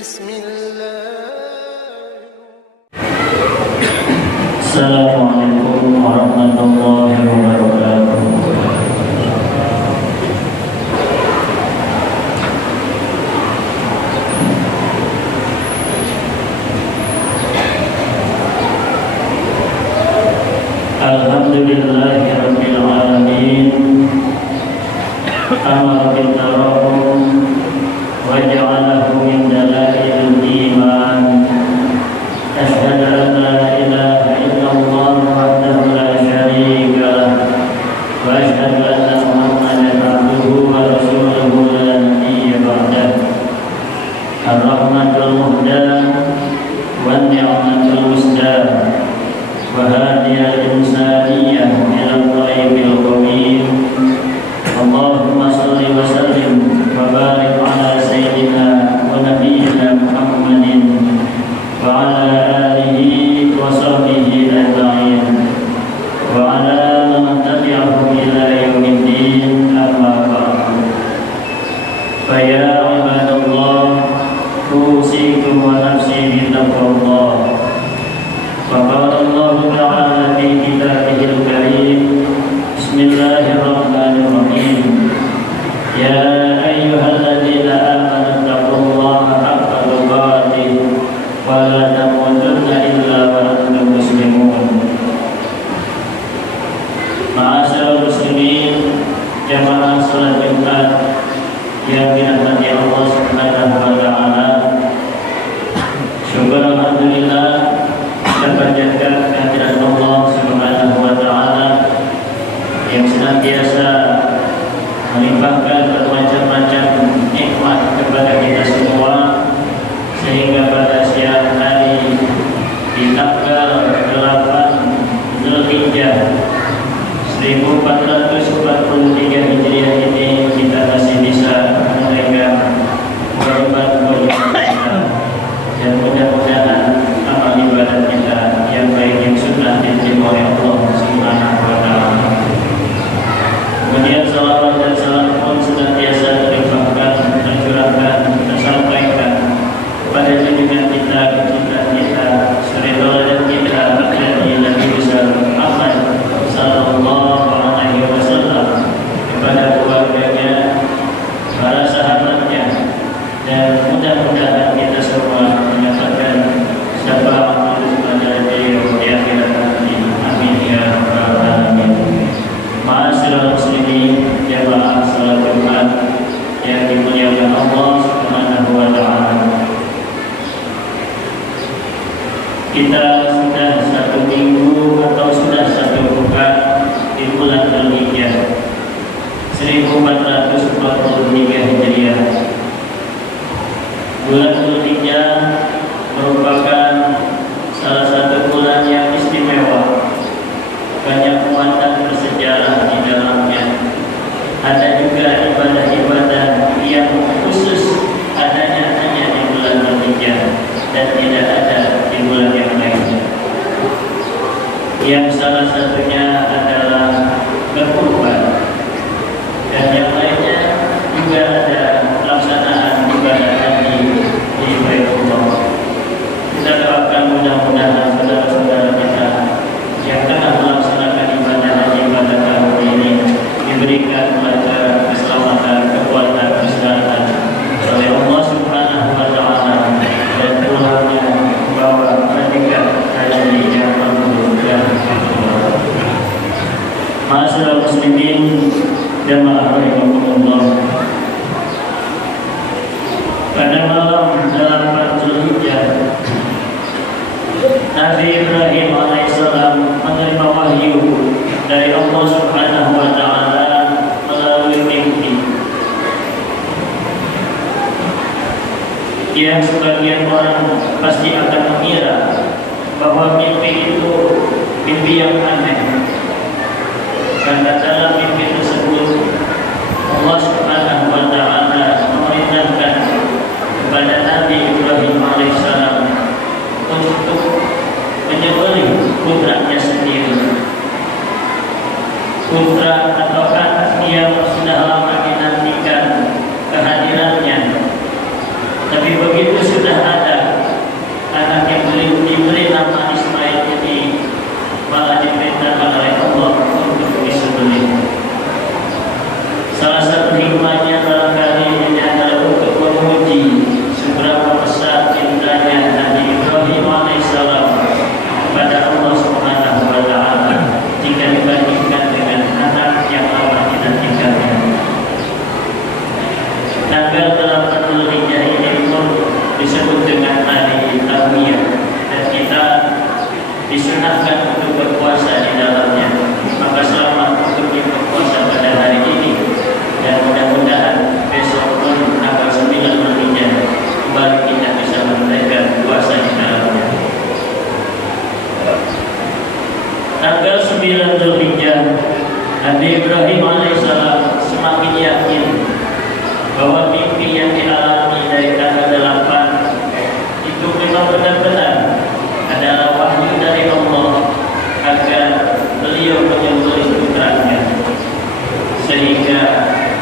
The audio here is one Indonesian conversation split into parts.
Assalamualaikum warahmatullahi wabarakatuh. Alhamdulillahi rabbil alamin. Amara bil tarahum wa ja'alahu min dalailil iman. Asyhadu an la ilaha illallah wahdahu la syarika lah wa asyhadu anna Muhammadan abduhu wa rasuluhu la nabiyya ba'dah. Ar-rahmatul muhdah wan ni'matul musdah wa hadiyal insaniyah ila thayyibil qawim. Allahumma salli wa sallim wa barik ala sayyidina wa nabiyyina Muhammadin wa ala alihi wa sahbihi ajma'in wa ala man tabi'ahum ila yaumiddin, amma ba'du. Fa ya ibadallah, usikum wa nafsi bi taqwallah. Wa qala Allah ta'ala fi kitabihil karim, bismillahirrahmanirrahim, ya ayyuhalladzina amanu taqullaha haqqa tuqatih wa la tamutunna illa wa antum muslimun. Ma'asyiral muslimin, jamaah salat Jumat yang dirahmati Allah Subhanahu wa taala. Syukur alhamdulillah kita panjatkan kehadirat Allah Subhanahu wa taala yang senantiasa melimpahkan bermacam-macam nikmat kepada kita semua, sehingga pada siang hari di tanggal 8 Zulhijjah 1443 Hijriah ini kita masih bisa menunaikan korban kita, dan mudah-mudahan amal ibadat kita yang baik yang sunnah diterima oleh Allah Subhanahu wa taala. Kemudian salawat dan salam pun senantiasa terlimpahkan, tercurahkan, tersampaikan kepada junjungan kita, kita, suri tauladan kita, akhirat Nabi besar Muhammad sallallahu alaihi wasallam, kepada keluarganya, para sahabatnya, dan mudah-mudahan kita semua mendapatkan syafaat pada beliau di akhirat nanti. Amin ya rabbal alamin. Ma'asyiral muslimin, jamaah salat Jumat yang dimuliakan Allah Subhanahu wa taala. Kita sudah satu minggu atau sudah satu bulan di bulan Dzulhijjah 1443 Hijriah. Bulan Dzulhijjah merupakan salah satu bulan yang istimewa, banyak muatan bersejarah di dalamnya. Ada juga ibadah-ibadah yang khusus adanya hanya di bulan Dzulhijjah dan tidak ada di bulan yang lainnya. Yang salah satunya adalah berkurban, dan yang lainnya juga ada pelaksanaan ibadah haji di Baitullah. Kita doakan mudah-mudahan saudara-saudara kita yang tengah melaksanakan ibadah haji pada tahun ini diberikan kelancaran, keselamatan, kekuatan, kesehatan oleh Allah Subhanahu wa taala, dan pulangnya membawa predikat haji yang mabrur dan makbul. Ma'asyiral muslimin, jamaah rahimakumullah. Pada malam 8 Zulhijjah, Nabi Ibrahim alaihissalam menerima wahyu dari Allah Subhanahu wa taala melalui mimpi. Yang sebagian orang pasti akan mengira bahwa mimpi itu mimpi yang aneh, karena dalam mimpi tersebut Allah Subhanahu wa taala memerintahkan kepada Nabi Ibrahim alaihissalam untuk menyembelih putranya sendiri, putra atau anak yang sudah lama dinantikan kehadirannya. Tapi begitu sudah Salah satu hikmahnya barangkali ini adalah untuk menguji seberapa besar cintanya Nabi Ibrahim alaihissalam kepada Allah Subhanahu wa taala jika dibandingkan dengan anak yang lama dinantikannya. Tanggal 8 Zulhijjah ini pun disebut dengan hari Tarwiyah dan kita disunahkan untuk berpuasa di dalamnya. Maka selamat untuk berpuasa pada hari ini dan mudah-mudahan besok pun tanggal 9 Zulhijjah kembali kita bisa menunaikan puasa di dalamnya. Tanggal 9 Zulhijjah, Nabi Ibrahim alaihissalam semakin yakin bahwa mimpi yang dialami dari tanggal 8 itu memang benar-benar adalah wahyu dari Allah agar beliau menyembelih putranya, sehingga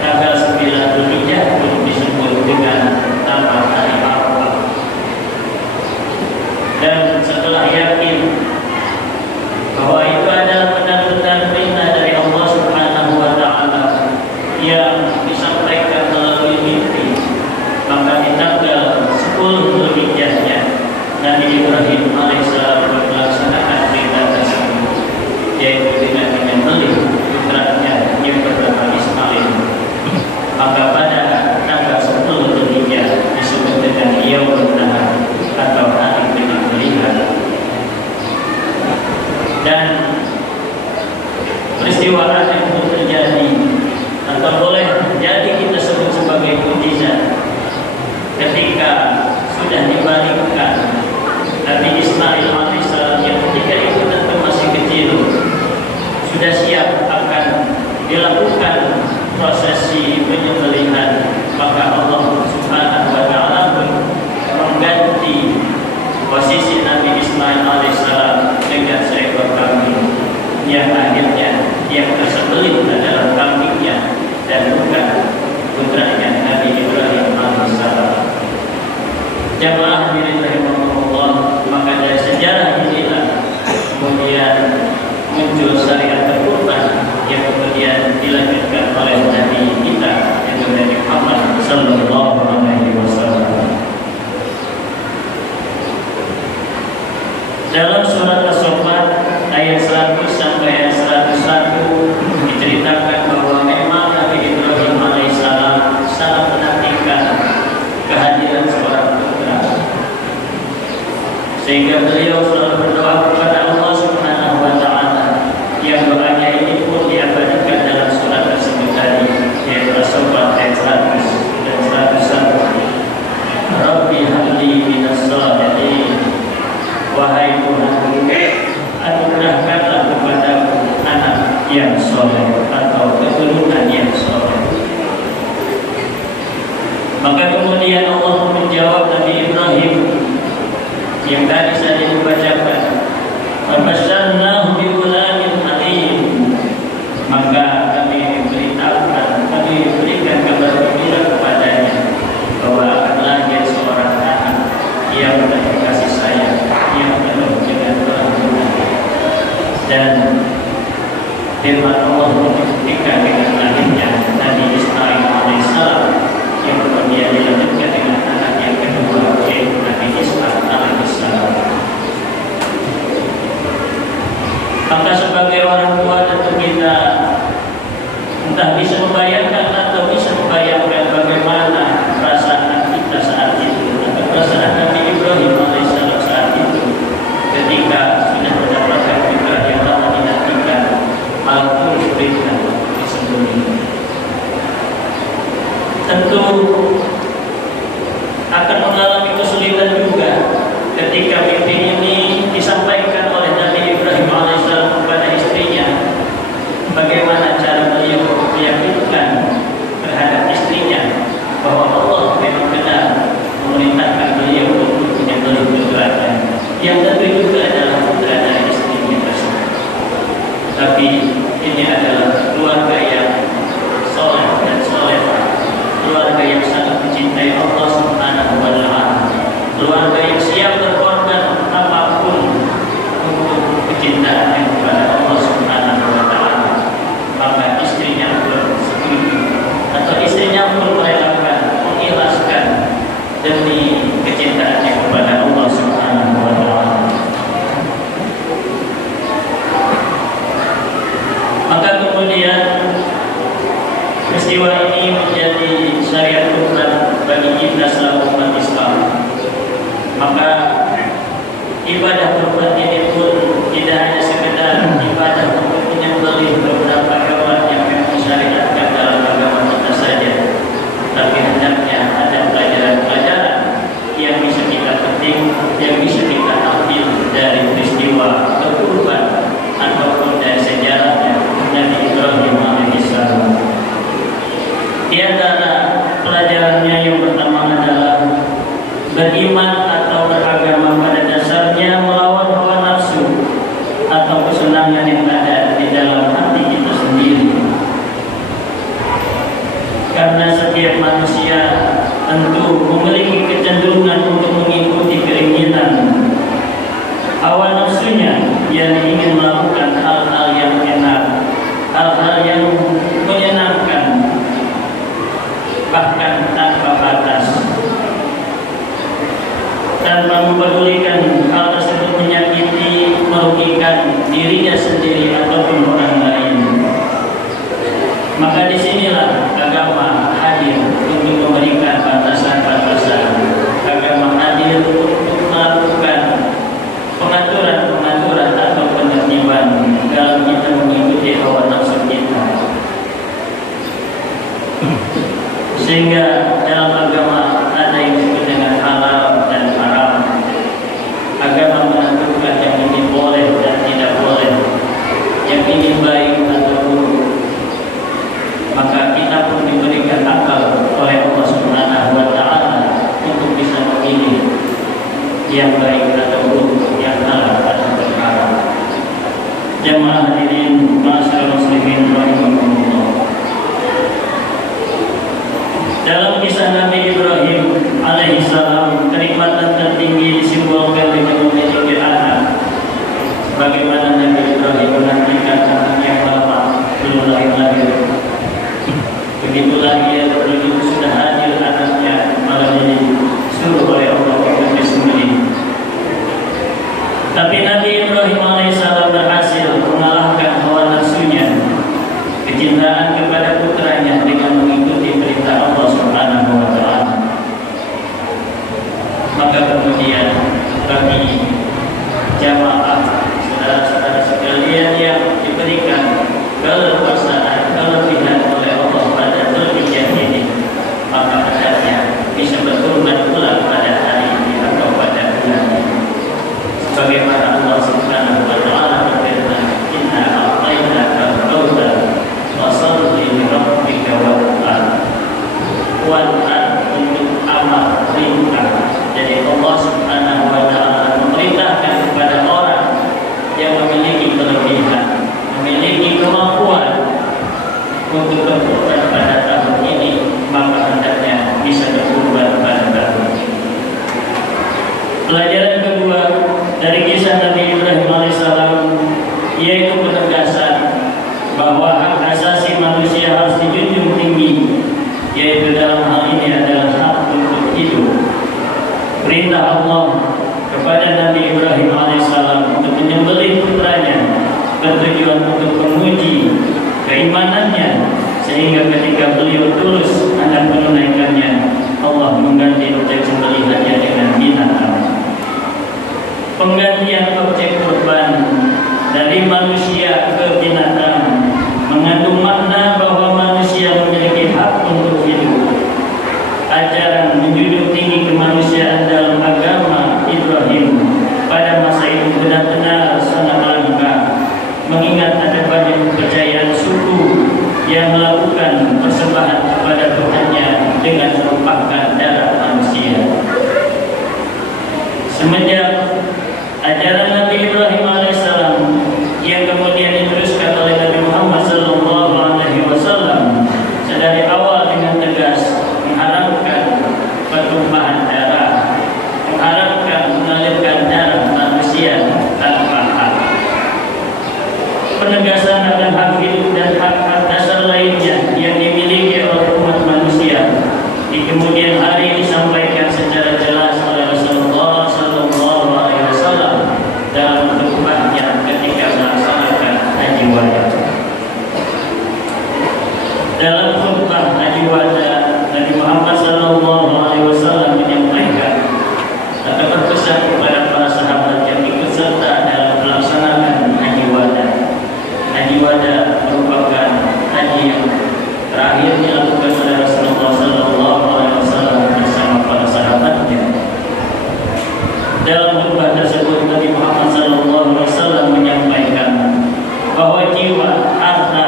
tanggal 9 Zulhijjah pun disebut dengan nama hari Arafah. Dan setelah yakin bahwa itu adalah benar-benar perintah dari Allah Subhanahu wa taala yang disampaikan melalui mimpi, maka di tanggal 10 Zulhijjahnya Nabi Ibrahim alaihissalam melaksanakan perintah tersebut, yaitu dengan menyembelih putranya yang bernama Ismail. Maka pada tanggal 10 Zulhijjah disebut dengan Yaumul Nahar atau hari penyembelihan. Dan peristiwa aneh itu terjadi atau boleh jadi kita sebut sebagai mukjizat ketika sudah dibalikkan Nabi Ismail alaihissalam yang ketika itu tentu masih kecil sudah siap akan dilakukan prosesi penyembelihan, maka Allah Subhanahu wa taala mengganti posisi Nabi Ismail alaihissalam dengan seekor kambing yang akhirnya yang tersembelih adalah kambingnya dan bukan putranya Nabi Ibrahim alaihissalam. Jamaah hadirin rahimahumullah, maka dari sejarah inilah kemudian muncul syariat berkurban yang kemudian dilanjutkan oleh Nabi kita yang Nabi Muhammad sallallahu alaihi wasallam. Dalam surat As-Saffat ayat 100 sampai ayat 101 diceritakan bahwa memang Nabi Ibrahim alaihissalam sangat menantikan kehadiran seorang putra, sehingga beliau selalu berdoa kepada Allah Subhanahu wa taala yang doanya ini pun diabadikan dalam surat tersebut tadi, yaitu As-Saffat ayat 100 dan 101. Rabbi habli minas shalihin, wahai Tuhanku, anugerahkanlah kepadaku anak yang soleh atau keturunan yang soleh. Maka kemudian Allah menjawab Nabi Ibrahim yang tadi saya membacakan, "Fabasyarnahu bighulamin halim." Maka kami beritahukan, kami berikan kabar gembira kepadanya bahwa akan lahir seorang anak yang penuh kasih sayang, yang penuh dengan kelembutan. Dan firman Allah dibuktikan dengan lahirnya Nabi Ismail alaihissalam yang kemudian dilanjutkan dengan anak yang kedua, yaitu Nabi Ishaq alaihissalam. Maka sebagai orang tua tentu kita entah bisa membayangkan atau bisa membayangkan bagaimana perasaan kita saat itu atau perasaan Nabi Ibrahim alaihissalam saat itu ketika sudah mendapatkan putra yang lama dinantikan, walaupun perintah disembelih. Tentu akan mengalami kesulitan juga ketika mimpi ini disampaikan oleh Nabi Ibrahim alaihissalam kepada istrinya. Bagaimana cara beliau meyakinkan terhadap istrinya bahwa Allah memang benar memerintahkan beliau untuk menyembelih putranya, yang tentu juga adalah putra dari istrinya tersebut. Tapi ini adalah keluarga yang soleh dan solehah, keluarga yang sangat mencintai Allah Subhanahu wa taala, keluarga yang siap berkorban apapun peristiwa ini menjadi syariat Tuhan bagi kita selaku umat Islam. Maka ibadah kurban ini pun tidak hanya sekedar ibadah untuk menyembelih beberapa hewan yang memang disyariatkan dalam agama kita saja, tapi hendaknya ada pelajaran-pelajaran yang bisa kita petik, yang bisa kita ambil dari peristiwa berkurban ataupun dari sejarahnya Nabi Ibrahim alaihissalam. Di antara pelajarannya yang pertama adalah beriman atau beragama pada dasarnya melawan hawa nafsu atau kesenangan yang ada di dalam hati kita sendiri. Karena setiap manusia tentu memiliki kecenderungan untuk mengikuti keinginan hawa nafsunya yang ingin melakukan hal-hal yang enak, hal-hal yang menyenangkan, bahkan tanpa batas, tanpa mempedulikan hal tersebut menyakiti, merugikan dirinya sendiri ataupun orang lain. Maka disinilah agama hadir untuk memberikan batasan-batasan. Agama hadir untuk melakukan pengaturan-pengaturan atau penertiban dalam kita mengikuti hawa nafsu kita. Sehingga dalam agama ada yang disebut dengan halal dan haram. Agama menentukan yang ini boleh dan tidak boleh, yang ini baik atau buruk. Maka kita pun diberikan akal oleh Allah Subhanahu wa Ta'ala untuk bisa memilih yang baik atau buruk, yang halal atau haram. Jamaah hadirin ma'asyiral muslimin rahimakumullah. Dalam kisah Nabi Ibrahim alaihissalam, kenikmatan tertinggi disimbolkan dengan memiliki anak. Bagaimana Nabi Ibrahim menantikan anak yang lama belum lahir. Begitu lahir, begitu sudah hadir anaknya, malah disuruh oleh Allah untuk disembelih. Tapi Nabi Ibrahim alaihissalam berhasil mengalahkan hawa nafsunya, kecintaan kepada putranya dengan mengikuti perintah Allah Subhanahu wa Ta'ala. Maka kemudian bagi jamaah saudara-saudara sekalian yang diberikan keleluasaan, kelebihan oleh Allah pada terbijan ini, maka hendaknya bisa berkurban pula pada hari ini atau pada bulan ini. Sebagaimana Allah Subhanahu wa Ta'ala berfirman, "Inna a'tainaka al-kautsar fasholli li rabbika wanhar." Wanhar untuk amal perintah. Jadi Allah Subhanahu wa Ta'ala memerintahkan kepada orang yang memiliki kelebihan, memiliki kemampuan untuk berkurban pada tahun ini, maka hendaknya bisa berkurban pada tahun ini. Pelajaran kedua dari kisah Nabi Ibrahim alaihissalam yaitu penegasan bahwa hak asasi manusia harus dijunjung tinggi, yaitu dalam hal ini adalah hak untuk hidup. Perintah Allah kepada Nabi Ibrahim alaihissalam untuk menyembelih putranya bertujuan untuk menguji keimanannya, sehingga ketika beliau tulus hendak menunaikannya, Allah mengganti objek sembelihannya dengan binatang. Penggantian objek kurban dari manusia ke binatang mengandung makna bahwa manusia memiliki hak untuk hidup. Ajaran menjunjung tinggi kemanusiaan dalam agama Ibrahim pada masa itu benar-benar sangat langka, mengingat ada banyak kepercayaan suku yang melakukan persembahan kepada Tuhannya dengan menumpahkan darah manusia. Semenjak ajaran Nabi Ibrahim alaihissalam yang kemudian diteruskan oleh Nabi Muhammad sallallahu alaihi wasallam, sedari awal dengan tegas mengharamkan pertumpahan darah, mengharamkan mengalirkan darah manusia tanpa hak. Penegasan akan hak hidup dan hak-hak dasar lainnya yang dimiliki oleh umat manusia di kemudian hari disampaikan secara jelas oleh Rasulullah sallallahu terakhir dilakukan oleh Rasulullah SAW bersama para sahabatnya. Dalam khutbah tersebut Nabi Muhammad SAW menyampaikan bahwa jiwa, harta,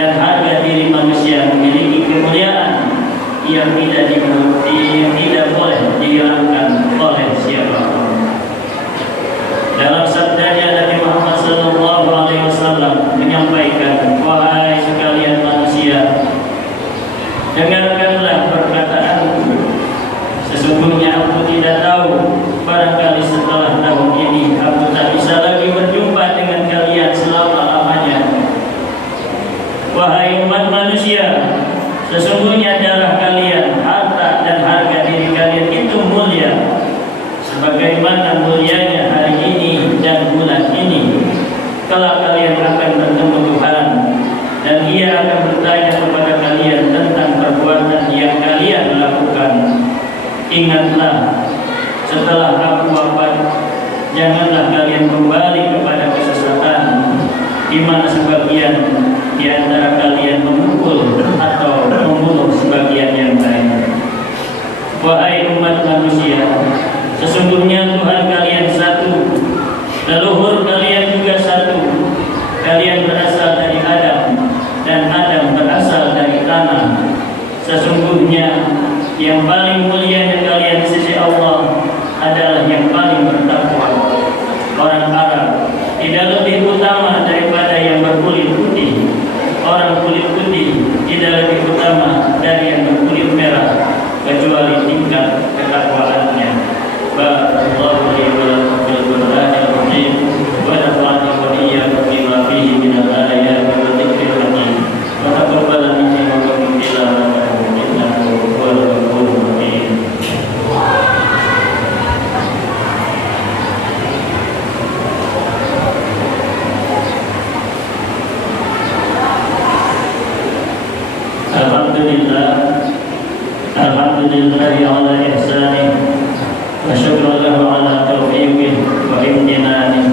dan harga diri manusia memiliki kemuliaan yang tidak boleh dihilangkan oleh siapapun. Dalam sabdanya Nabi Muhammad SAW menyampaikan, wahai sekalian manusia, dengarkanlah perkataanku. Sesungguhnya aku tidak tahu, barangkali setelah tahun ini aku tak bisa lagi berjumpa dengan kalian selama-lamanya. Wahai umat manusia, sesungguhnya darah kalian, harta dan harga diri kalian itu mulia, sebagaimana mulianya hari ini dan bulan ini. Kelak kalian akan bertemu Tuhan, dan Ia akan bertanya kepada kalian tentang perbuatan yang kalian lakukan. Ingatlah, setelah aku wafat, janganlah kalian kembali kepada kesesatan, di mana sebagian di antara kalian memukul atau membunuh sebagian yang lain. Wahai umat manusia, sesungguhnya Tuhan kalian satu, leluhur kalian juga satu. Kalian berasal dari Adam, dan Adam berasal dari tanah. Sesungguhnya yang paling mulia kalian di sisi Allah adalah yang paling bertakwa. Orang Arab tidak lebih utama daripada yang berkulit putih. Orang kulit putih tidak lebih utama dari yang berkulit merah, kecuali tingkat ketakwaannya. Barakallahu li wa lakum fil Qur'anil azim wa nafa'ani wa iyyakum bima fihi minal ayati wa dzikril hakim. Wa taqabbal minni wa minkum tilawatahu innahu huwal ghafurur rahim. Alhamdulillahi ala ihsanih, wa syukran lahu ala taufiqih wa imtinanih.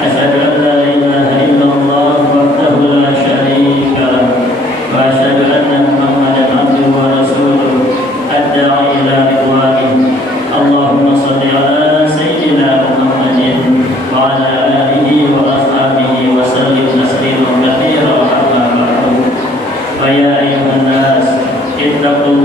Asyhadu an la ilaha illallah wahdahu la syarika lah, wa asyhadu anna Muhammadan abduhu wa rasuluh ad-da'i ila ridwanih. Allahumma shalli ala sayyidina Muhammadin wa ala alihi wa ashabihi wa sallim tasliman katsiran. Amma ba'du. Fa ya ayyuhan nas ittaqu